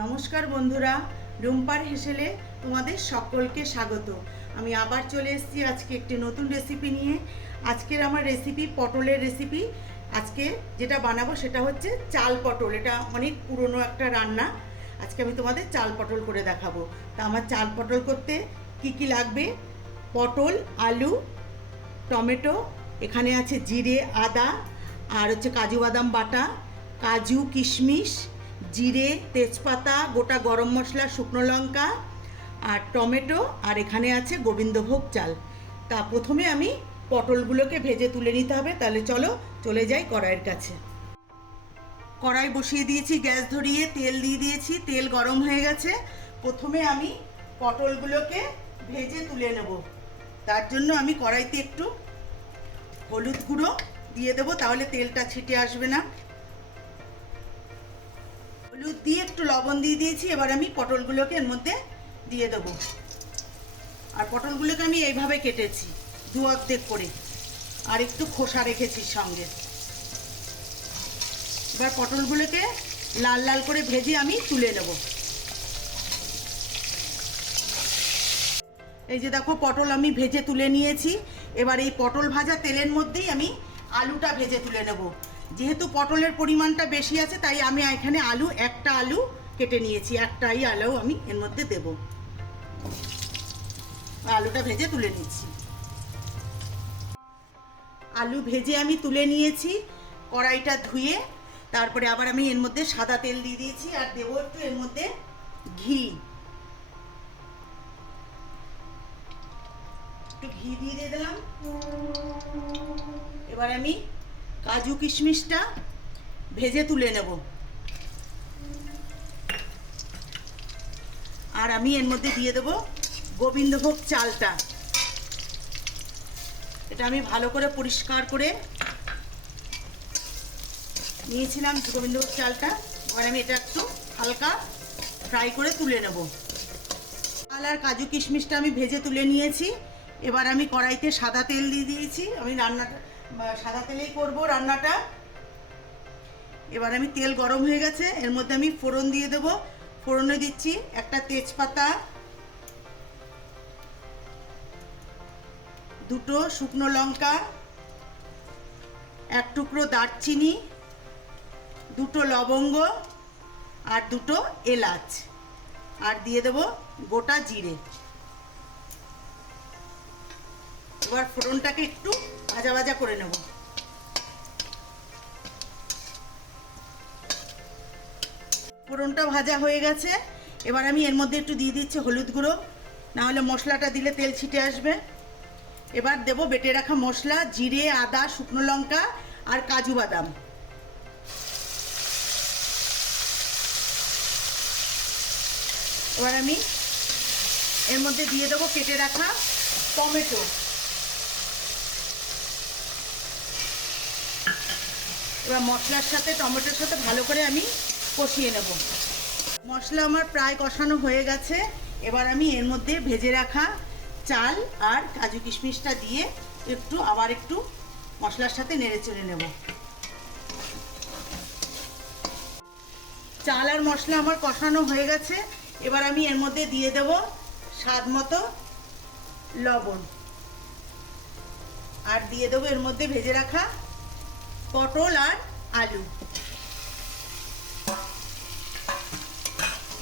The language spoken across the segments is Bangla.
নমস্কার বন্ধুরা, রুম্পার হেসেলে তোমাদের সকলকে স্বাগত। আমি আবার চলে এসেছি আজকে একটি নতুন রেসিপি নিয়ে। আজকের আমার রেসিপি পটলের রেসিপি। আজকে যেটা বানাবো সেটা হচ্ছে চাল পটল। এটা অনেক পুরনো একটা রান্না। আজকে আমি তোমাদের চাল পটল করে দেখাবো। তা আমার চাল পটল করতে কি কি লাগবে: পটল, আলু, টমেটো, এখানে আছে জিরে, আদা, আর হচ্ছে কাজু বাদাম বাটা, কাজু, কিশমিশ, জিরে, তেজপাতা, গোটা গরম মশলা, শুকনো লঙ্কা, আর টমেটো, আর এখানে আছে গোবিন্দভোগ চাল। তা প্রথমে আমি পটলগুলোকে ভেজে তুলে নিতে হবে। তাহলে চলো চলে যাই কড়াইয়ের কাছে। কড়াই বসিয়ে দিয়েছি, গ্যাস ধরিয়ে তেল দিয়ে দিয়েছি, তেল গরম হয়ে গেছে। প্রথমে আমি পটলগুলোকে ভেজে তুলে নেব। তার জন্য আমি কড়াইতে একটু হলুদ গুঁড়ো দিয়ে দেবো, তাহলে তেলটা ছিটে আসবে না। হলুদ দিয়ে একটু লবণ দিয়ে দিয়েছি। এবার আমি পটলগুলোকে এর মধ্যে দিয়ে দেবো। আর পটলগুলোকে আমি এইভাবে কেটেছি, দু অর্ধেক করে, আর একটু খোসা রেখেছি সঙ্গে। এবার পটলগুলোকে লাল লাল করে ভেজে আমি তুলে নেব। এই যে দেখো, পটল আমি ভেজে তুলে নিয়েছি। এবার এই পটল ভাজা তেলের মধ্যেই আমি আলুটা ভেজে তুলে নেব। যেহেতু পটলের পরিমাণটা বেশি আছে, তাই আমি এখানে একটা আলু কেটে নিয়েছি। একটাই আলু আমি এর মধ্যে দেব। আলুটা ভেজে তুলে নিচ্ছি। আলু ভেজে আমি তুলে নিয়েছি। কড়াইটা ধুয়ে তারপরে আবার আমি এর মধ্যে সাদা তেল দিয়ে দিয়েছি, আর দেবো একটু এর মধ্যে ঘি। একটু ঘি দিয়ে দিলাম। এবার আমি কাজু কিশমিশটা ভেজে তুলে নেব। আর আমি এর মধ্যে দিয়ে দেবো গোবিন্দভোগ চালটা। এটা আমি ভালো করে পরিষ্কার করে নিয়েছিলাম গোবিন্দভোগ চালটা। এবার আমি এটা একটু হালকা ফ্রাই করে তুলে নেব। চাল আর কাজু কিশমিশটা আমি ভেজে তুলে নিয়েছি। এবার আমি কড়াইতে সাদা তেল দিয়ে দিয়েছি। আমি রান্নাটা সাদা তেলেই করব রান্নাটা। এবার আমি তেল গরম হয়ে গেছে, এর মধ্যে আমি ফোড়ন দিয়ে দেব। ফোড়নে দিচ্ছি একটা তেজপাতা, দুটো শুকনো লঙ্কা, এক টুকরো দারচিনি, দুটো লবঙ্গ, আর দুটো এলাচ, আর দিয়ে দেব গোটা জিরে। এবার ফোড়নটাকে একটু ভাজা ভাজা করে নেব। ফোড়নটা ভাজা হয়ে গেছে। এবার আমি এর মধ্যে একটু দিয়ে দিচ্ছি হলুদ গুঁড়ো, না হলে মশলাটা দিলে তেল ছিটে আসবে। এবার দেব বেটে রাখা মশলা, জিরে, আদা, শুকনো লঙ্কা, আর কাজু বাদাম। এবার আমি এর মধ্যে দিয়ে দেবো কেটে রাখা টমেটো। এবার মশলার সাথে টমেটোর সাথে ভালো করে আমি কষিয়ে নেব। মশলা আমার প্রায় কষানো হয়ে গেছে। এবার আমি এর মধ্যে ভেজে রাখা চাল আর কাজু কিশমিশটা দিয়ে আবার একটু মশলার সাথে নেড়ে চেড়ে নেব। চাল আর মশলা আমার কষানো হয়ে গেছে। এবার আমি এর মধ্যে দিয়ে দেব স্বাদ মতো লবণ, আর দিয়ে দেবো এর মধ্যে ভেজে রাখা পটল আর আলু।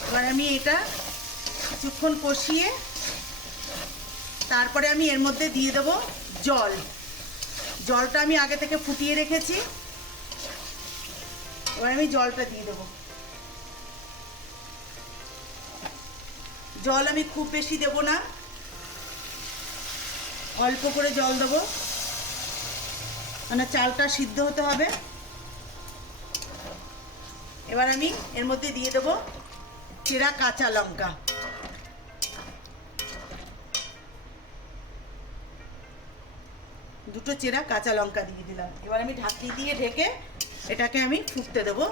এবার আমি এটা কিছুক্ষণ কষিয়ে তারপরে আমি এর মধ্যে দিয়ে দেবো জল। জলটা আমি আগে থেকে ফুটিয়ে রেখেছি। এবার আমি জলটা দিয়ে দেবো। জল আমি খুব বেশি দেব না, অল্প করে জল দেবো, মানে চালটা সিদ্ধ হতে হবে। এবার আমি এর মধ্যে দিয়ে দেবো চেরা কাঁচা লঙ্কা। দুটো চেরা কাঁচা লঙ্কা দিয়ে দিলাম। এবার আমি ঢাকনি দিয়ে ঢেকে এটাকে আমি ফুটতে দেবো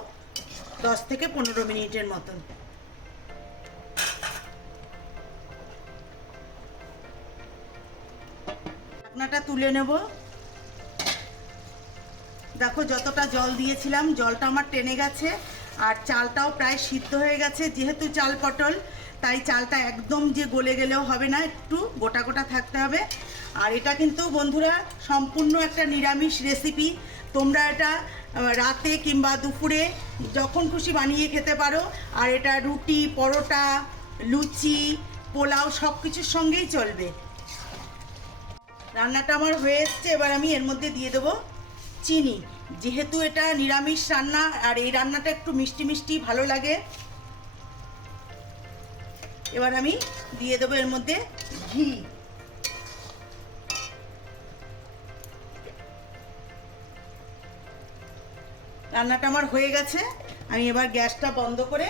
10 থেকে 15 মিনিটের মতন। ঢাকনাটা তুলে নেব। দেখো, যতটা জল দিয়েছিলাম জলটা আমার টেনে গেছে, আর চালটাও প্রায় সিদ্ধ হয়ে গেছে। যেহেতু চাল পটল, তাই চালটা একদম যে গলে গেলেও হবে না, একটু গোটা গোটা থাকতে হবে। আর এটা কিন্তু বন্ধুরা সম্পূর্ণ একটা নিরামিষ রেসিপি। তোমরা এটা রাতে কিংবা দুপুরে যখন খুশি বানিয়ে খেতে পারো। আর এটা রুটি, পরোটা, লুচি, পোলাও সব কিছুর সঙ্গেই চলবে। রান্নাটা আমার হয়ে এসছে, এবার আমি এর মধ্যে দিয়ে দেবো চিনি। যেহেতু এটা নিরামিষ রান্না আর এই রান্নাটা একটু মিষ্টি মিষ্টি ভালো লাগে। এবার আমি দিয়ে দেবো এর মধ্যে ঘি। রান্নাটা আমার হয়ে গেছে, আমি এবার গ্যাসটা বন্ধ করে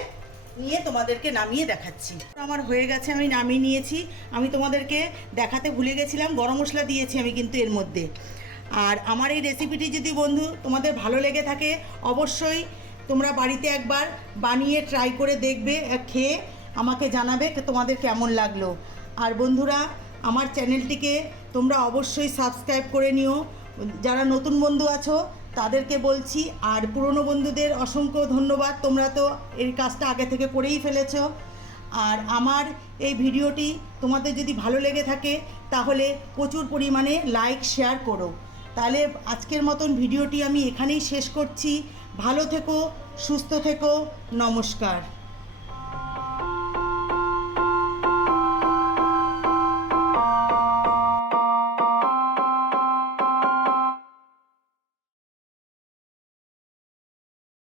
নিয়ে তোমাদেরকে নামিয়ে দেখাচ্ছি। আমার হয়ে গেছে, আমি নামিয়ে নিয়েছি। আমি তোমাদেরকে দেখাতে ভুলে গেছিলাম, গরম মশলা দিয়েছি আমি কিন্তু এর মধ্যে। আর আমার এই রেসিপিটি যদি বন্ধু তোমাদের ভালো লেগে থাকে, অবশ্যই তোমরা বাড়িতে একবার বানিয়ে ট্রাই করে দেখবে, খেয়ে আমাকে জানাবে তোমাদের কেমন লাগলো। আর বন্ধুরা, আমার চ্যানেলটিকে তোমরা অবশ্যই সাবস্ক্রাইব করে নিও। যারা নতুন বন্ধু আছো তাদেরকে বলছি, আর পুরনো বন্ধুদের অসংখ্য ধন্যবাদ, তোমরা তো এই কাজটা আগে থেকে করেই ফেলেছো। আর আমার এই ভিডিওটি তোমাদের যদি ভালো লেগে থাকে তাহলে প্রচুর পরিমাণে লাইক শেয়ার করো। তাহলে আজকের মতন ভিডিওটি আমি এখানেই শেষ করছি। ভালো থেকো, সুস্থ থেকো, নমস্কার।